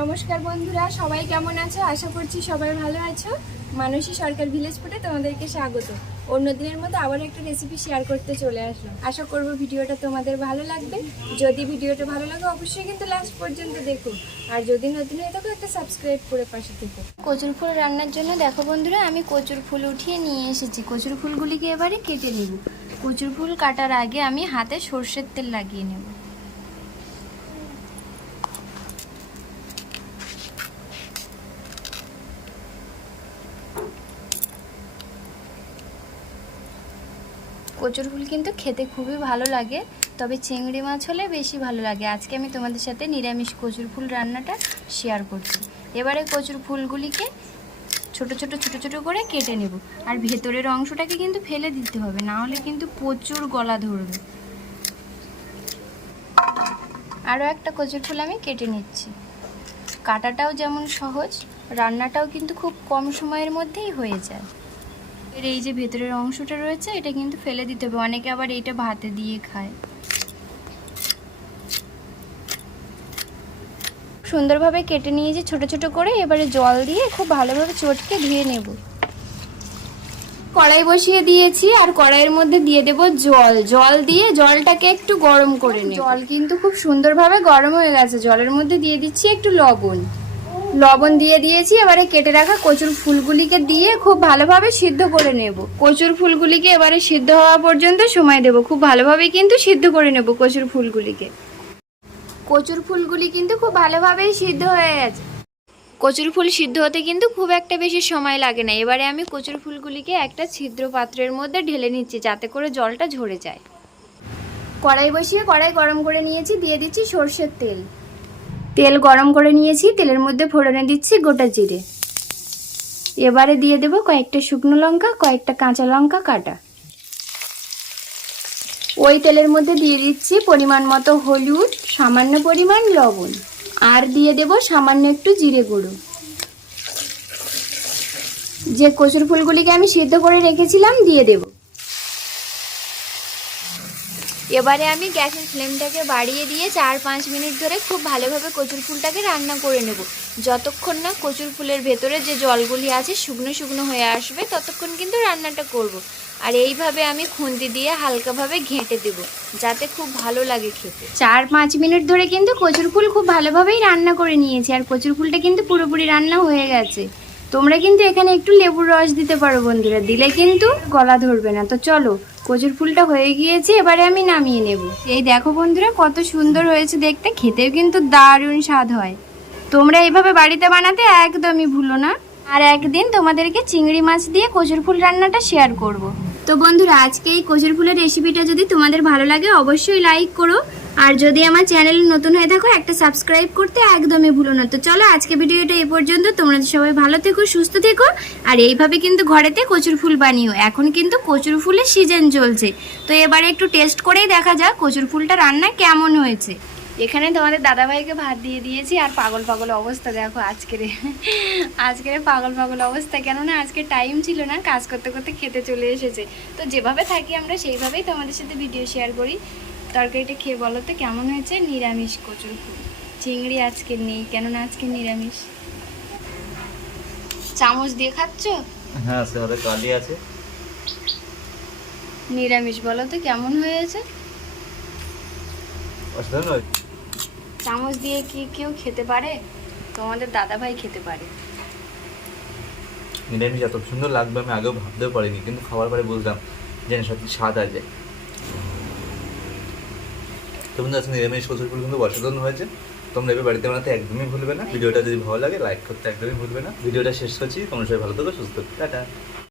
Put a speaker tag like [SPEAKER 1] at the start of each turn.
[SPEAKER 1] নমস্কার বন্ধুরা, সবাই কেমন আছো? আশা করছি সবাই ভালো আছো। মানসী সরকার ভিলেজ ফুডে তোমাদেরকে স্বাগত। অন্য দিনের মতো আবার একটা রেসিপি শেয়ার করতে চলে আসলাম। আশা করব ভিডিওটা তোমাদের ভালো লাগবে। যদি ভিডিওটা ভালো লাগে, অবশ্যই কিন্তু লাস্ট পর্যন্ত দেখো। আর যদি নতুন হয়ে থাকো, একটা সাবস্ক্রাইব করে পাশে থেকো। কচুর ফুল রান্নার জন্য দেখো বন্ধুরা, আমি কচুর ফুল উঠিয়ে নিয়ে এসেছি। কচুর ফুলগুলিকে এবারে কেটে নেব। কচুর ফুল কাটার আগে আমি হাতে সর্ষের তেল লাগিয়ে নেব। কচুর ফুল কিন্তু খেতে খুবই ভালো লাগে, তবে চিংড়ি মাছ হলে বেশি ভালো লাগে। আজকে আমি তোমাদের সাথে নিরামিষ কচুর ফুল রান্নাটা শেয়ার করছি। এবারে কচুর ফুলগুলিকে ছোট ছোট ছোট ছোট করে কেটে নেব। আর ভেতরের অংশটাকে কিন্তু ফেলে দিতে হবে, না হলে কিন্তু প্রচুর গলা ধরবে। আরও একটা কচুর ফুল আমি কেটে নিচ্ছি। কাটাটাও যেমন সহজ, রান্নাটাও কিন্তু খুব কম সময়ের মধ্যেই হয়ে যায়। এর এই যে ভেতরের অংশটা রয়েছে, এটা কিন্তু ফেলে দিতে হবে। অনেকে আবার এইটা ভাতে দিয়ে খায়। সুন্দরভাবে কেটে নিয়েছি ছোট ছোট করে। এবারে জল দিয়ে খুব ভালোভাবে চটকে ধুয়ে নেব। কড়াই বসিয়ে দিয়েছি আর কড়াইয়ের মধ্যে দিয়ে দেব জল। জল দিয়ে জলটাকে একটু গরম করে নেব। জল কিন্তু খুব সুন্দরভাবে গরম হয়ে গেছে। জলের মধ্যে দিয়ে দিচ্ছি একটু লবণ। লবণ দিয়ে দিয়েছি, এবারে কেটে রাখা কচুর ফুলগুলিকে দিয়ে খুব ভালোভাবে সিদ্ধ করে নেব। কচুর ফুলগুলিকে এবারে সিদ্ধ হওয়া পর্যন্ত সময় দেব। খুব ভালোভাবে কিন্তু সিদ্ধ করে নেব কচুর ফুলগুলিকে। কচুর ফুলগুলি কিন্তু খুব ভালোভাবেই সিদ্ধ হয়ে গেছে। কচুর ফুল সিদ্ধ হতে কিন্তু খুব একটা বেশি সময় লাগে না। এবারে আমি কচুর ফুলগুলিকে একটা ছিদ্র পাত্রের মধ্যে ঢেলে নিচ্ছি, যাতে করে জলটা ঝরে যায়। কড়াই বসিয়ে কড়াই গরম করে নিয়েছি, দিয়ে দিচ্ছি সর্ষের তেল। তেল গরম করে নিয়েছি, তেলের মধ্যে ফোড়নে দিচ্ছি গোটা জিরে। এবারে দিয়ে দেবো কয়েকটা শুকনো লঙ্কা, কয়েকটা কাঁচা লঙ্কা কাটা। ওই তেলের মধ্যে দিয়ে দিচ্ছি পরিমাণ মতো হলুদ, সামান্য পরিমাণ লবণ। আর দিয়ে দেব সামান্য একটু জিরে গুঁড়ো। যে কচুর ফুলগুলিকে আমি সিদ্ধ করে রেখেছিলাম, দিয়ে দেব। এবারে আমি গ্যাসের ফ্লেমটাকে বাড়িয়ে দিয়ে চার পাঁচ মিনিট ধরে খুব ভালোভাবে কচুর ফুলটাকে রান্না করে নেব। যতক্ষণ না কচুর ফুলের ভেতরে যে জলগুলি আছে শুকনো শুকনো হয়ে আসবে, ততক্ষণ কিন্তু রান্নাটা করব। আর এইভাবে আমি খুন্তি দিয়ে হালকাভাবে ঘেঁটে দেব, যাতে খুব ভালো লাগে খেতে। চার পাঁচ মিনিট ধরে কিন্তু কচুর ফুল খুব ভালোভাবেই রান্না করে নিয়েছি, আর কচুর ফুলটা কিন্তু পুরোপুরি রান্না হয়ে গেছে। তোমরা কিন্তু এখানে একটু লেবুর রস দিতে পারো বন্ধুরা, দিলে কিন্তু গলা ধরবে না। তো চলো কচুর ফুলটা হয়ে গিয়েছে, এবারে আমি নামিয়ে নেব। এই দেখো বন্ধুরা, কত সুন্দর হয়েছে দেখতে, খেতেও কিন্তু দারুণ স্বাদ হয়। তোমরা এইভাবে বাড়িতে বানাতে একদমই ভুলো না। আর একদিন তোমাদেরকে চিংড়ি মাছ দিয়ে কচুর ফুল রান্নাটা শেয়ার করব। তো বন্ধুরা, আজকে এই কচুর ফুলের রেসিপিটা যদি তোমাদের ভালো লাগে, অবশ্যই লাইক করো। আর যদি আমার চ্যানেল নতুন হয়ে থাকো, একটা সাবস্ক্রাইব করতে একদমই ভুলো না। তো চলো আজকে ভিডিওটা এই পর্যন্ত। তোমরা সবাই ভালো থেকো, সুস্থ থেকো। আর এইভাবে কিন্তু ঘরেতে কচুর ফুল বানিও। এখন কিন্তু কচুর ফুলের সিজন চলছে। তো এবারে একটু টেস্ট করেই দেখা যাক কচুর ফুলটা রান্না কেমন হয়েছে। এখানে তোমাদের দাদাভাইকে ভাত দিয়ে দিয়েছি। আর পাগল পাগল অবস্থা, দেখো আজকের আজকের পাগল পাগল অবস্থা। কেননা আজকে টাইম ছিল না, কাজ করতে করতে খেতে চলে এসেছে। তো যেভাবে থাকি আমরা, সেইভাবেই তোমাদের সাথে ভিডিও শেয়ার করি। তরকারিটা খেয়ে বলো তো কেমন হয়েছে? নিরামিষ কচুর ফুল চিংড়ি আজকে নেই কেননা আজকে নিরামিষ। চামচ দিয়ে খাচ্ছ?
[SPEAKER 2] হ্যাঁ সেভাবে কালি আছে।
[SPEAKER 1] নিরামিষ বলো তো কেমন হয়েছে?
[SPEAKER 2] হয়।
[SPEAKER 1] চামচ দিয়ে কি কেউ খেতে পারে? তোমাদের দাদা ভাই খেতে পারে।
[SPEAKER 2] নিরামিষ এত সুন্দর লাগবে আমি আগেও ভাবতেও পারিনি কিন্তু খাবার পরে বুঝলাম যে সত্যি স্বাদ আছে। তো বন্ধু আজকে নিরামিষ কচুর ফুল কিন্তু অসাধারণ হয়েছে। তোমরা এবার বাড়িতে বানাতে একদমই ভুলবে না। ভিডিওটা যদি ভালো লাগে লাইক করতে একদমই ভুলবে না। ভিডিওটা শেষ করছি। তোমরা সবাই ভালো থাকো সুস্থ থাকো। টাটা।